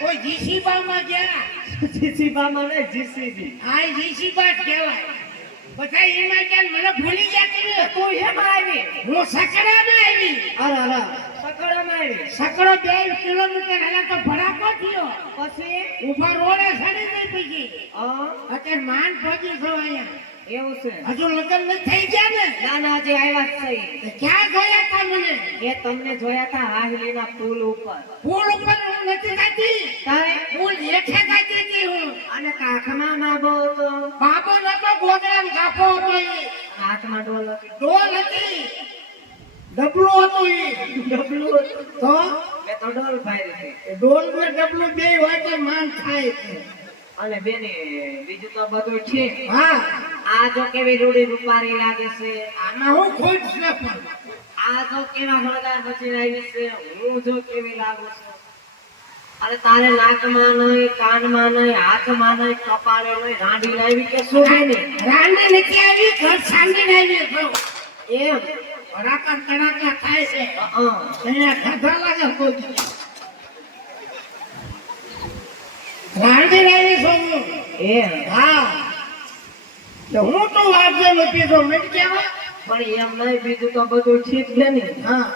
કોઈ જીસીબા માં ગયા જીસીબામાં ને જીસીબી હા જીસીબા કહેવાય બધા એમાં ક્યાં મને ભૂલી ગયા તું એમાં આવી હું સકડામાં આવી અરે અરે સકડામાં આવી સકડો 2 કિલોમીટર હાલા તો ભડાકો થયો પછી ઉભા રોડે સડી ગઈ પછી હા અત્યારે માન પહોંચી છો અહીંયા એવું છે હજુ લગ્ન નથી થઈ ગયા ને ના ના હજી આવ્યા જ છે તો ક્યાં જોયા તા મને એ તમને જોયા તા હાહલીના પુલ ઉપર પુલ ઉપર હું નથી ગાતી તારે પુલ હેઠે ગાતી હતી હું અને કાખમાં માબો હતો બાબો નતો ગોગડામ ગાફો હતો ઈ હાથમાં ડોલ હતી ડોલ હતી ડબલું હતું ઈ ડબલું હતું. તો મેં તો ડોલ ભાઈ હતી ડોલ ને ડબલું બે હોય તો માન થાય છે અને બેને બીજું તો બધું છે હા આ જો કેવી રૂડી રૂપારી લાગે છે આમાં હું ખોટ છે પણ આ જો કેવા હળદાર બચી આવી છે હું જો કેવી લાગુ છું અરે તારે નાકમાં નહીં કાનમાં નહીં હાથમાં નહીં કપાળે નહીં રાંડી લાવી કે શું બેની રાંડી નથી આવી ઘર સાંડીને આવી છો એમ રાકા કડાકા થાય છે હા અહીંયા ખાધા લાગે કોઈ રાંડી લાવી છો હું એમ હા તો હું તો વાજે નથી તો મેં કહેવા પણ એમ નહીં બીજું તો બધું ઠીક છે ને હા